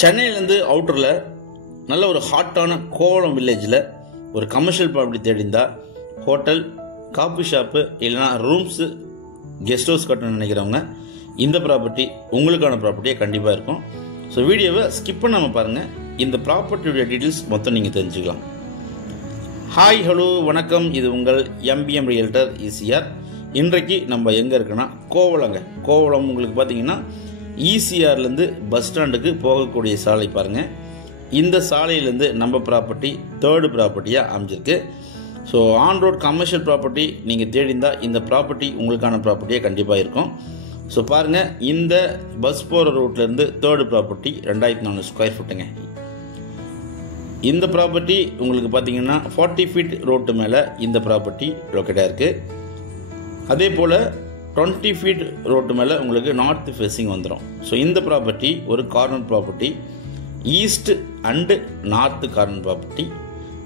சென்னையிலேருந்து அவுட்டரில் நல்ல ஒரு ஹாட்டான கோவளம் வில்லேஜில் ஒரு கமர்ஷியல் ப்ராப்பர்ட்டி தேடிந்தால் ஹோட்டல், காஃபி ஷாப்பு இல்லைனா ரூம்ஸு, கெஸ்ட் ஹவுஸ் கட்டணும்னு நினைக்கிறவங்க இந்த ப்ராப்பர்ட்டி உங்களுக்கான ப்ராப்பர்ட்டியாக கண்டிப்பாக இருக்கும். ஸோ வீடியோவை ஸ்கிப் பண்ணாமல் பாருங்கள். இந்த ப்ராப்பர்ட்டியுடைய டீட்டெயில்ஸ் மொத்தம் நீங்கள் தெரிஞ்சுக்கலாம். ஹாய், ஹலோ, வணக்கம். இது உங்கள் எம்பிஎம் ரியல்டர் ஈசிஆர். இன்றைக்கு நம்ம எங்கே இருக்குன்னா கோவளம் உங்களுக்கு பார்த்தீங்கன்னா ஈசிஆர்லேருந்து பஸ் ஸ்டாண்டுக்கு போகக்கூடிய சாலை பாருங்கள். இந்த சாலையிலேருந்து நம்ம ப்ராப்பர்ட்டி தேர்டு ப்ராப்பர்ட்டியாக அமைஞ்சிருக்கு. So on road commercial property நீங்கள் தேடிந்தால் இந்த ப்ராப்பர்ட்டி உங்களுக்கான ப்ராப்பர்ட்டியாக கண்டிப்பாக இருக்கும். ஸோ பாருங்கள், இந்த பஸ் போகிற ரூட்லேருந்து தேர்டு ப்ராப்பர்ட்டி 2400 ஸ்கொயர் ஃபீட்டுங்க. இந்த ப்ராப்பர்ட்டி உங்களுக்கு பார்த்தீங்கன்னா 40 ஃபீட் ரோட்டு மேலே இந்த ப்ராப்பர்ட்டி லொக்கேட்டாக இருக்குது. அதே போல் 20 ஃபீட் ரோட்டு மேலே உங்களுக்கு நார்த் ஃபேஸிங் வந்துடும். ஸோ இந்த ப்ராப்பர்ட்டி ஒரு corner property, east and north corner property.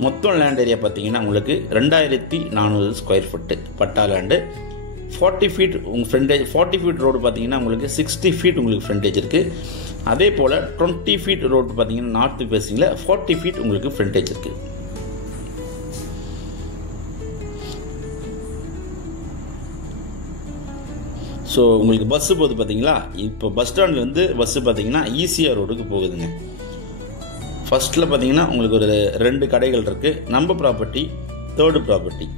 மொத்தம் லேண்ட் ஏரியா பார்த்தீங்கன்னா உங்களுக்கு 2400 square feet patta land. 40 feet frontage, 40 feet road பார்த்தீங்கன்னா உங்களுக்கு 60 ஃபீட் உங்களுக்கு ஃப்ரண்டேஜ் இருக்குது. அதே போல் 20 ஃபீட் ரோடு பார்த்தீங்கன்னா நார்த் ஃபேஸிங்கில் 40 ஃபீட் உங்களுக்கு ஃப்ரண்டேஜ் இருக்குது. ஸோ உங்களுக்கு பஸ்ஸு போகுது பார்த்தீங்களா, இப்போ பஸ் ஸ்டாண்ட்லேருந்து பஸ்ஸு பார்த்தீங்கன்னா ஈசிஆர் ரோடுக்கு போகுதுங்க. ஃபஸ்ட்டில் பார்த்தீங்கன்னா உங்களுக்கு ஒரு 2 கடைகள் இருக்குது. நம்ம ப்ராப்பர்ட்டி தேர்டு ப்ராப்பர்ட்டி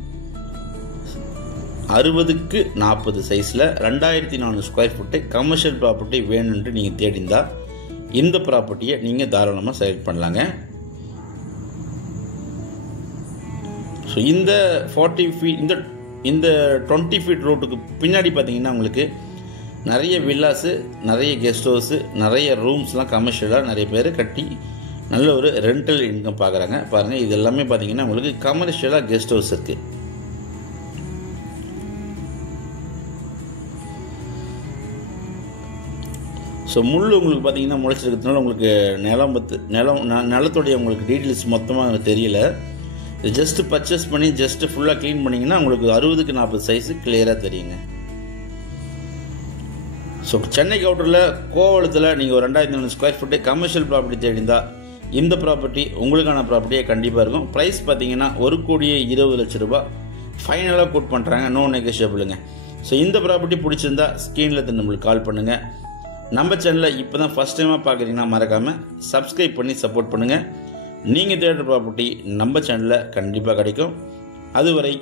60க்கு 40 சைஸில் 2400 ஸ்கொயர் ஃபீட்டு கமர்ஷியல் ப்ராப்பர்ட்டி வேணுன்ட்டு நீங்கள் தேடிந்தால் இந்த ப்ராப்பர்ட்டியை நீங்கள் தாராளமாக செலக்ட் பண்ணலாங்க. ஸோ இந்த 40 ஃபீட் இந்த 20 ஃபீட் ரோட்டுக்கு பின்னாடி பார்த்தீங்கன்னா உங்களுக்கு நிறைய வில்லாஸு, நிறைய கெஸ்ட் ஹவுஸு, நிறைய ரூம்ஸ்லாம் கமர்ஷியலாக நிறைய பேர் கட்டி நல்ல ஒரு ரெண்டல் இன்கம் பார்க்குறாங்க. பாருங்கள், இது எல்லாமே பார்த்தீங்கன்னா உங்களுக்கு கமர்ஷியலாக கெஸ்ட் ஹவுஸ் இருக்குது. ஸோ முள் உங்களுக்கு பார்த்தீங்கன்னா முளைச்சிருக்கிறதுனால உங்களுக்கு நிலத்துடைய உங்களுக்கு டீட்டெயில்ஸ் மொத்தமாக தெரியல. இது ஜஸ்ட்டு பர்ச்சேஸ் பண்ணி ஜஸ்ட்டு ஃபுல்லாக க்ளீன் பண்ணிங்கன்னா உங்களுக்கு 60க்கு 40 சைஸு கிளியராக தெரியுங்க. ஸோ சென்னைக்கு அவுட்டரில் கோவளத்தில் நீங்கள் ஒரு 2400 ஸ்கொயர் ஃபீட்டு கமர்ஷியல் ப்ராப்பர்ட்டி தேடிந்தால் இந்த ப்ராப்பர்ட்டி உங்களுக்கான ப்ராப்பர்ட்டியாக கண்டிப்பாக இருக்கும். ப்ரைஸ் பார்த்தீங்கன்னா 1,20,00,000 ரூபாய் ஃபைனலாக கோட் பண்ணுறாங்க, நோ நெகோஷியபிளுங்க. ஸோ இந்த ப்ராப்பர்ட்டி பிடிச்சிருந்தா ஸ்க்ரீனில் நம்மளுக்கு கால் பண்ணுங்கள். நம்ம சேனலை இப்போ தான் ஃபஸ்ட் டைமாக பார்க்குறீங்கன்னா மறக்காமல் சப்ஸ்கிரைப் பண்ணி சப்போர்ட் பண்ணுங்கள். நீங்கள் தேடுற ப்ராப்பர்ட்டி நம்ம சேனலில் கண்டிப்பாக கிடைக்கும். அதுவரை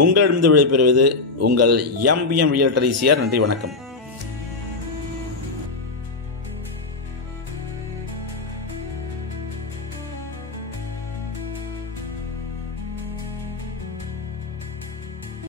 உங்களிடமிருந்து விடைபெறுவது உங்கள் எம்பிஎம் ரியல்டர் ஈசிஆர். நன்றி, வணக்கம்.